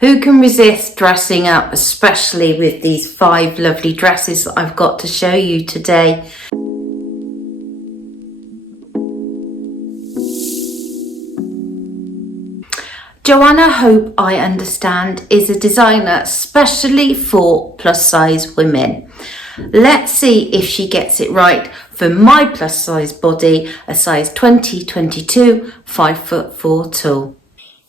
Who can resist dressing up, especially with these 5 lovely dresses that I've got to show you today? Joanna Hope, I understand, is a designer especially for plus size women. Let's see if she gets it right for my plus size body, a size 20, 22, 5'4" tall.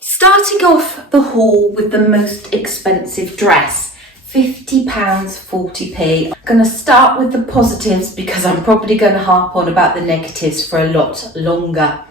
Starting off the haul with the most expensive dress, £50, 40p. I'm going to start with the positives because I'm probably going to harp on about the negatives for a lot longer.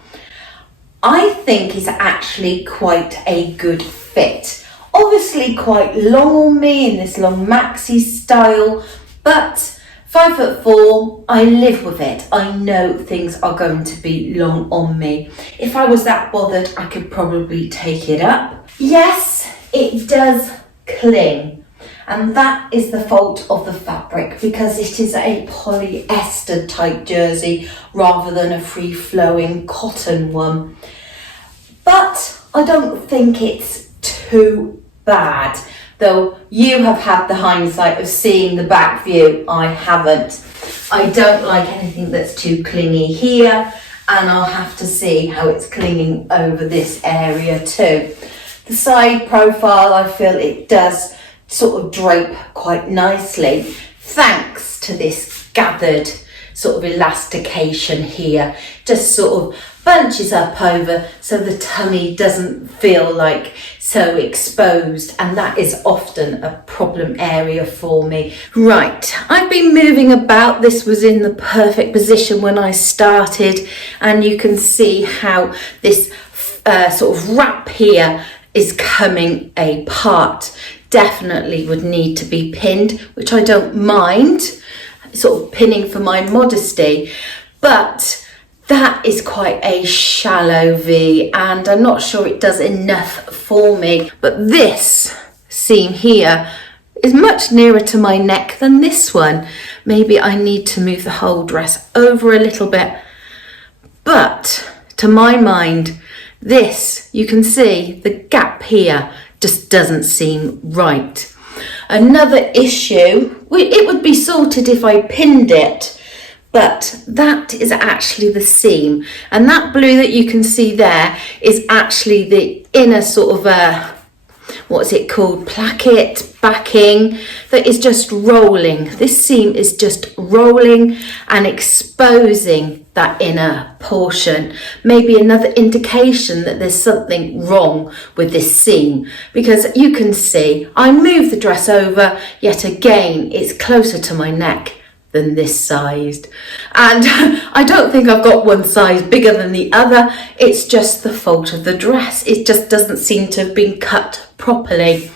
I think it's actually quite a good fit. Obviously quite long on me in this long maxi style, but 5'4", I live with it. I know things are going to be long on me. If I was that bothered, I could probably take it up. Yes, it does cling, and that is the fault of the fabric because it is a polyester type jersey rather than a free-flowing cotton one. But I don't think it's too bad. Though you have had the hindsight of seeing the back view, I haven't. I don't like anything that's too clingy here, and I'll have to see how it's clinging over this area too. The side profile, I feel it does sort of drape quite nicely, thanks to this gathered sort of elastication here. Just sort of bunches up over so the tummy doesn't feel like so exposed, and that is often a problem area for me. Right, I've been moving about. This was in the perfect position when I started, and you can see how this sort of wrap here is coming apart. Definitely would need to be pinned, which I don't mind, sort of pinning for my modesty, but that is quite a shallow V, and I'm not sure it does enough for me. But this seam here is much nearer to my neck than this one. Maybe I need to move the whole dress over a little bit. But to my mind, this, you can see the gap here just doesn't seem right. Another issue, it would be sorted if I pinned it, but that is actually the seam, and that blue that you can see there is actually the inner sort of what's it called, placket backing that is just rolling. This seam is just rolling and exposing that inner portion. Maybe another indication that there's something wrong with this seam, because you can see I move the dress over, yet again it's closer to my neck than this sized, and I don't think I've got one size bigger than the other. It's just the fault of the dress. It just doesn't seem to have been cut properly.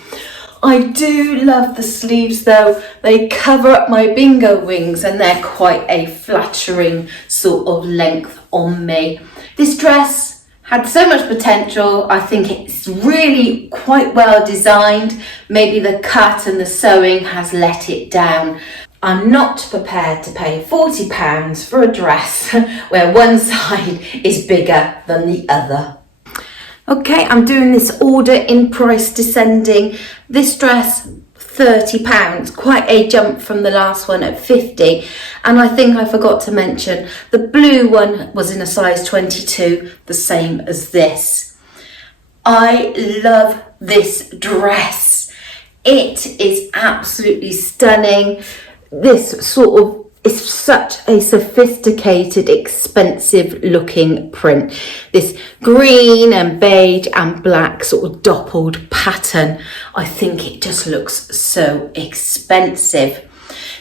I do love the sleeves though. They cover up my bingo wings and they're quite a flattering sort of length on me. This dress had so much potential. I think it's really quite well designed. Maybe the cut and the sewing has let it down. I'm not prepared to pay £40 for a dress where one side is bigger than the other. Okay, I'm doing this order in price descending. This dress, £30, quite a jump from the last one at 50. And I think I forgot to mention, the blue one was in a size 22, the same as this. I love this dress. It is absolutely stunning. This sort of is such a sophisticated, expensive looking print. This green and beige and black sort of doppled pattern. I think it just looks so expensive.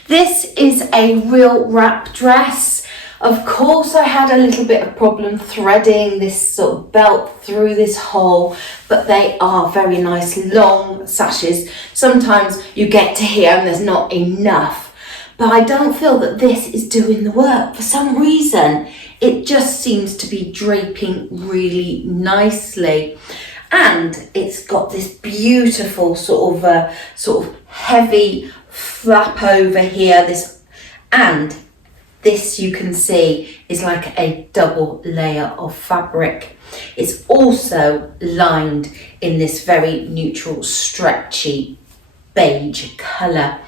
This is a real wrap dress. Of course, I had a little bit of problem threading this sort of belt through this hole, but they are very nice long sashes. Sometimes you get to here and there's not enough. But I don't feel that this is doing the work. For some reason, it just seems to be draping really nicely. And it's got this beautiful sort of heavy flap over here. And this, you can see, is like a double layer of fabric. It's also lined in this very neutral, stretchy beige colour.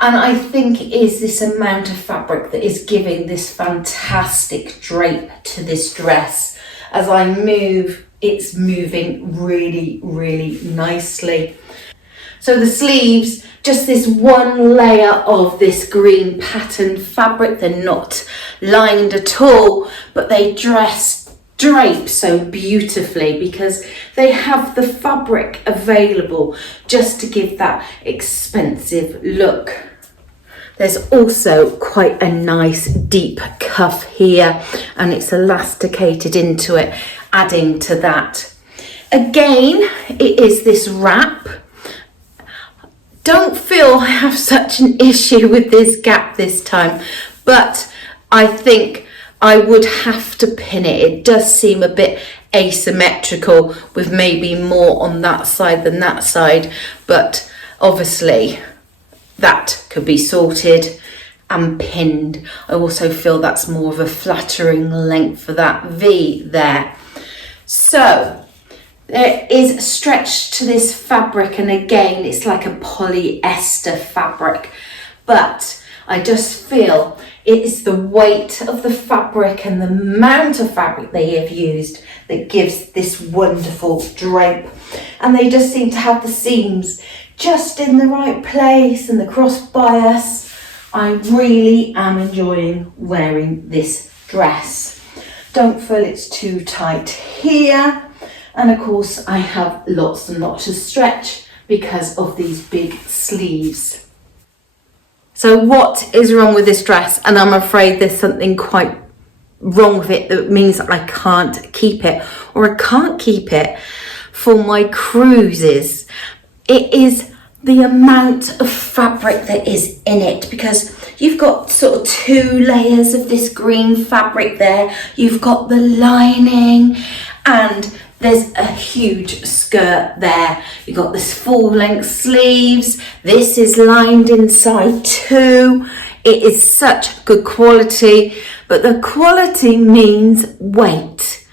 And I think it is this amount of fabric that is giving this fantastic drape to this dress. As I move, it's moving really, really nicely. So the sleeves, just this one layer of this green pattern fabric. They're not lined at all, but they drape so beautifully because they have the fabric available just to give that expensive look. There's also quite a nice deep cuff here, and it's elasticated into it, adding to that. Again, it is this wrap. Don't feel I have such an issue with this gap this time, but I think I would have to pin it. It does seem a bit asymmetrical with maybe more on that side than that side, but obviously that could be sorted and pinned. I also feel that's more of a flattering length for that V there. So there is a stretch to this fabric, and again it's like a polyester fabric, but I just feel it is the weight of the fabric and the amount of fabric they have used that gives this wonderful drape. And they just seem to have the seams just in the right place and the cross bias. I really am enjoying wearing this dress. Don't feel it's too tight here. And of course I have lots and lots of stretch because of these big sleeves. So what is wrong with this dress? And I'm afraid there's something quite wrong with it that means that I can't keep it, or I can't keep it for my cruises. It is the amount of fabric that is in it, because you've got sort of 2 layers of this green fabric there. You've got the lining, and there's a huge skirt there. You've got this full length sleeves. This is lined inside too. It is such good quality, but the quality means weight.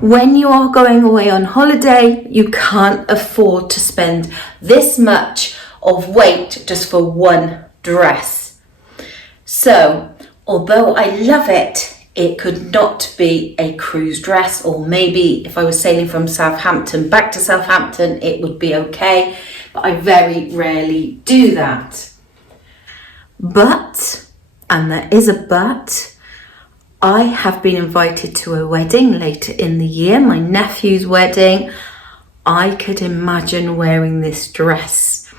When you are going away on holiday, you can't afford to spend this much of weight just for one dress. So, although I love it, it could not be a cruise dress, or maybe if I was sailing from Southampton back to Southampton, it would be okay, but I very rarely do that. But, and there is a but, I have been invited to a wedding later in the year, my nephew's wedding. I could imagine wearing this dress.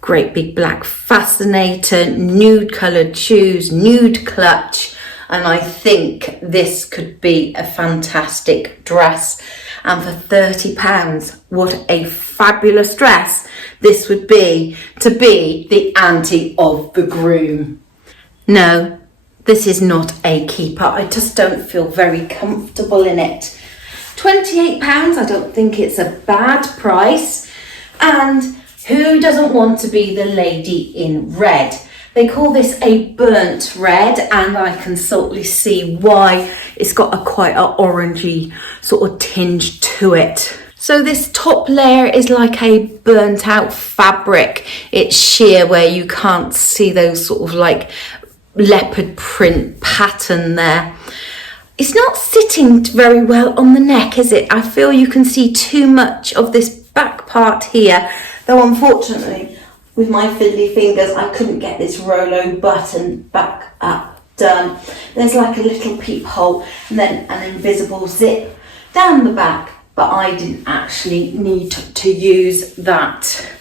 Great big black fascinator, nude coloured shoes, nude clutch, and I think this could be a fantastic dress. And for £30, what a fabulous dress this would be to be the auntie of the groom. No, this is not a keeper. I just don't feel very comfortable in it. £28, I don't think it's a bad price. And who doesn't want to be the lady in red? They call this a burnt red, and I can certainly see why. It's got a quite an orangey sort of tinge to it. So this top layer is like a burnt out fabric. It's sheer where you can't see those sort of like leopard print pattern there. It's not sitting very well on the neck, is it? I feel you can see too much of this back part here, though unfortunately with my fiddly fingers I couldn't get this Rolo button back up done. There's like a little peephole and then an invisible zip down the back, but I didn't actually need to use that.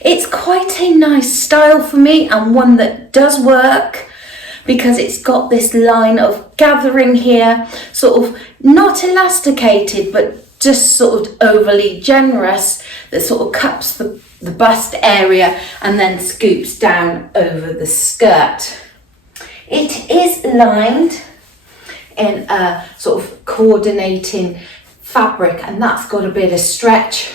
It's quite a nice style for me, and one that does work because it's got this line of gathering here, sort of not elasticated but just sort of overly generous, that sort of cups the bust area and then scoops down over the skirt. It is lined in a sort of coordinating fabric, and that's got a bit of stretch.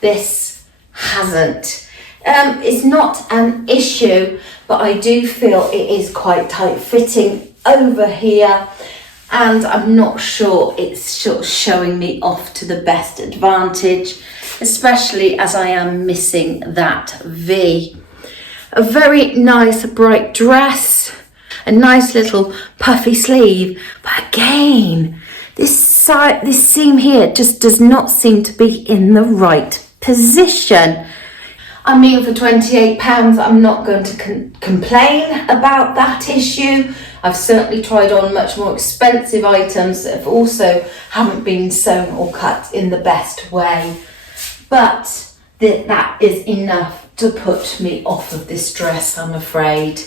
This hasn't. It's not an issue, but I do feel it is quite tight fitting over here, and I'm not sure it's sort of showing me off to the best advantage, especially as I am missing that V. A very nice bright dress, a nice little puffy sleeve, but again, this seam here just does not seem to be in the right position. I mean, for £28, I'm not going to complain about that issue. I've certainly tried on much more expensive items that have also haven't been sewn or cut in the best way. But that is enough to put me off of this dress, I'm afraid.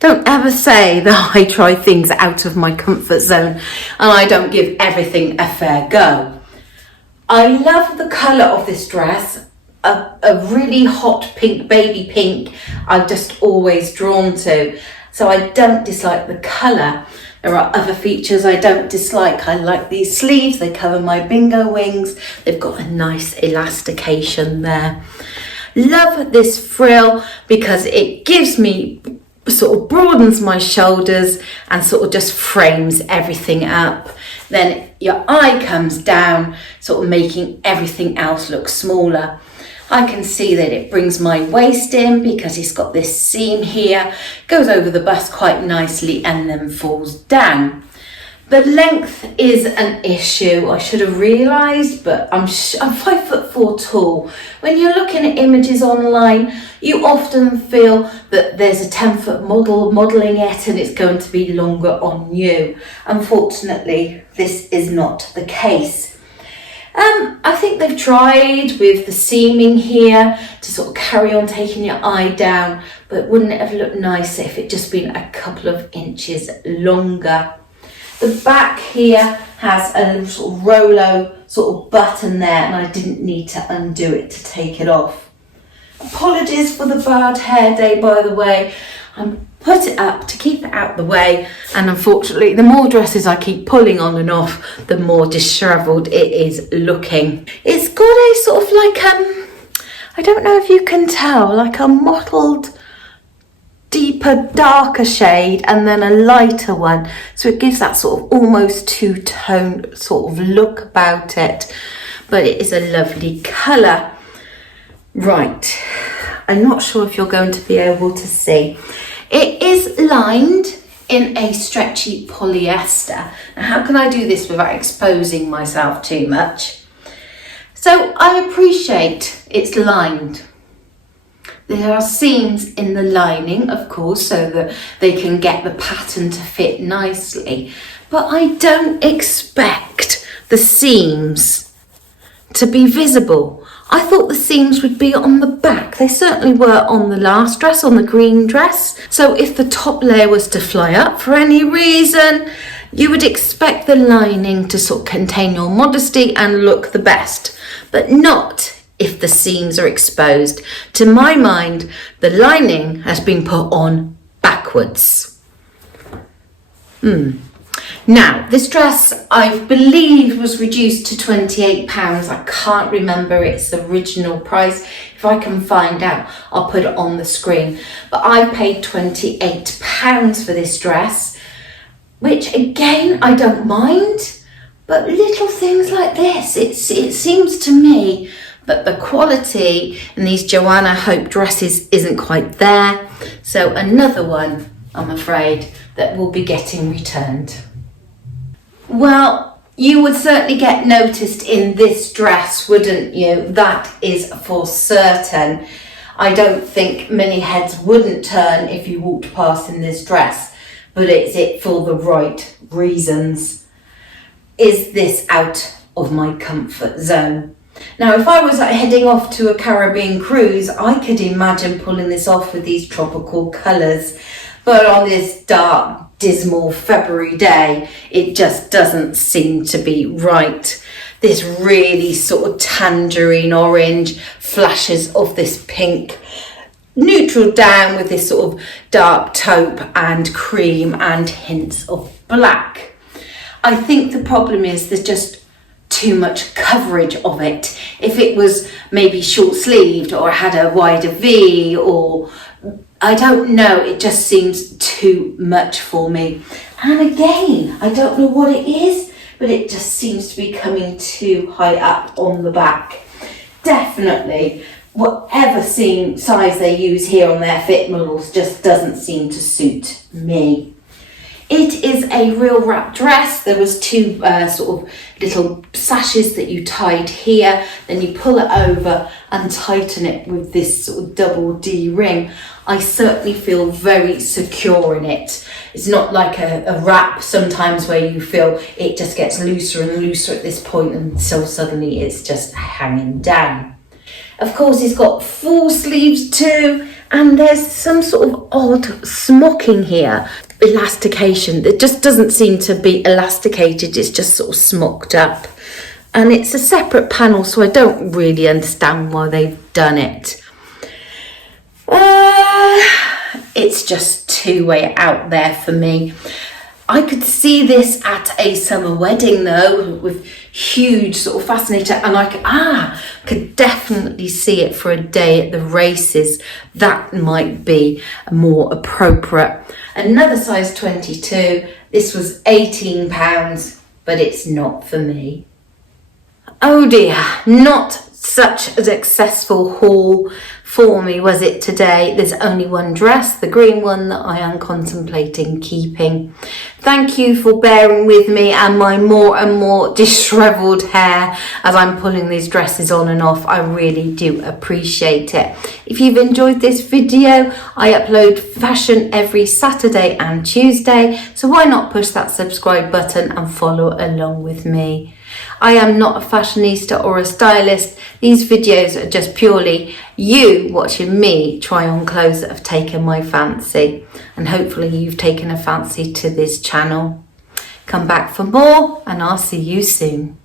Don't ever say that I try things out of my comfort zone and I don't give everything a fair go. I love the colour of this dress, a really hot pink, baby pink, I'm just always drawn to. So I don't dislike the colour. There are other features I don't dislike. I like these sleeves, they cover my bingo wings. They've got a nice elastication there. Love this frill because it gives me, sort of broadens my shoulders and sort of just frames everything up. Then your eye comes down, sort of making everything else look smaller. I can see that it brings my waist in because it's got this seam here, goes over the bust quite nicely and then falls down. The length is an issue, I should have realised, but I'm 5'4" tall. When you're looking at images online, you often feel that there's a 10-foot model modelling it and it's going to be longer on you. Unfortunately, this is not the case. I think they've tried with the seaming here to sort of carry on taking your eye down, but wouldn't it have looked nicer if it just been a couple of inches longer? The back here has a little sort of Rolo sort of button there and I didn't need to undo it to take it off. Apologies for the bad hair day, by the way. I put it up to keep it out the way, and unfortunately the more dresses I keep pulling on and off, the more dishevelled it is looking. It's got a sort of like, I don't know if you can tell, like a mottled deeper, darker shade and then a lighter one. So it gives that sort of almost two-tone sort of look about it. But it is a lovely colour. Right, I'm not sure if you're going to be able to see. It is lined in a stretchy polyester. Now, how can I do this without exposing myself too much? So I appreciate it's lined. There are seams in the lining, of course, so that they can get the pattern to fit nicely. But I don't expect the seams to be visible. I thought the seams would be on the back. They certainly were on the last dress, on the green dress. So if the top layer was to fly up for any reason, you would expect the lining to sort of contain your modesty and look the best, but not if the seams are exposed. To my mind, the lining has been put on backwards. Now, this dress, I believe, was reduced to £28. I can't remember its original price. If I can find out, I'll put it on the screen. But I paid £28 for this dress, which again, I don't mind. But little things like this, it seems to me that the quality in these Joanna Hope dresses isn't quite there. So another one, I'm afraid, that will be getting returned. Well, you would certainly get noticed in this dress, wouldn't you? That is for certain. I don't think many heads wouldn't turn if you walked past in this dress, but it's it for the right reasons. Is this out of my comfort zone? Now, if I was heading off to a Caribbean cruise, I could imagine pulling this off with these tropical colours. But on this dark, dismal February day, it just doesn't seem to be right. This really sort of tangerine orange, flashes of this pink, neutral down with this sort of dark taupe and cream and hints of black. I think the problem is there's just too much coverage of it. If it was maybe short sleeved or had a wider V, or I don't know, it just seems too much for me. And again, I don't know what it is, but it just seems to be coming too high up on the back. Definitely, whatever size they use here on their fit models just doesn't seem to suit me. It is a real wrap dress. There was two sort of little sashes that you tied here, then you pull it over and tighten it with this sort of double D ring. I certainly feel very secure in it. It's not like a wrap sometimes where you feel it just gets looser and looser at this point until suddenly it's just hanging down. Of course, it's got full sleeves too, and there's some sort of odd smocking here, elastication that just doesn't seem to be elasticated, it's just sort of smocked up. And it's a separate panel, so I don't really understand why they've done it. It's just too way out there for me. I could see this at a summer wedding though, with huge sort of fascinator, and I could definitely see it for a day at the races. That might be more appropriate. Another size 22. This was £18, but it's not for me. Oh dear, not such a successful haul for me, was it today? There's only one dress, the green one, that I am contemplating keeping. Thank you for bearing with me and my more and more dishevelled hair as I'm pulling these dresses on and off. I really do appreciate it. If you've enjoyed this video, I upload fashion every Saturday and Tuesday, so why not push that subscribe button and follow along with me. I am not a fashionista or a stylist. These videos are just purely you watching me try on clothes that have taken my fancy, and hopefully you've taken a fancy to this channel. Come back for more and I'll see you soon.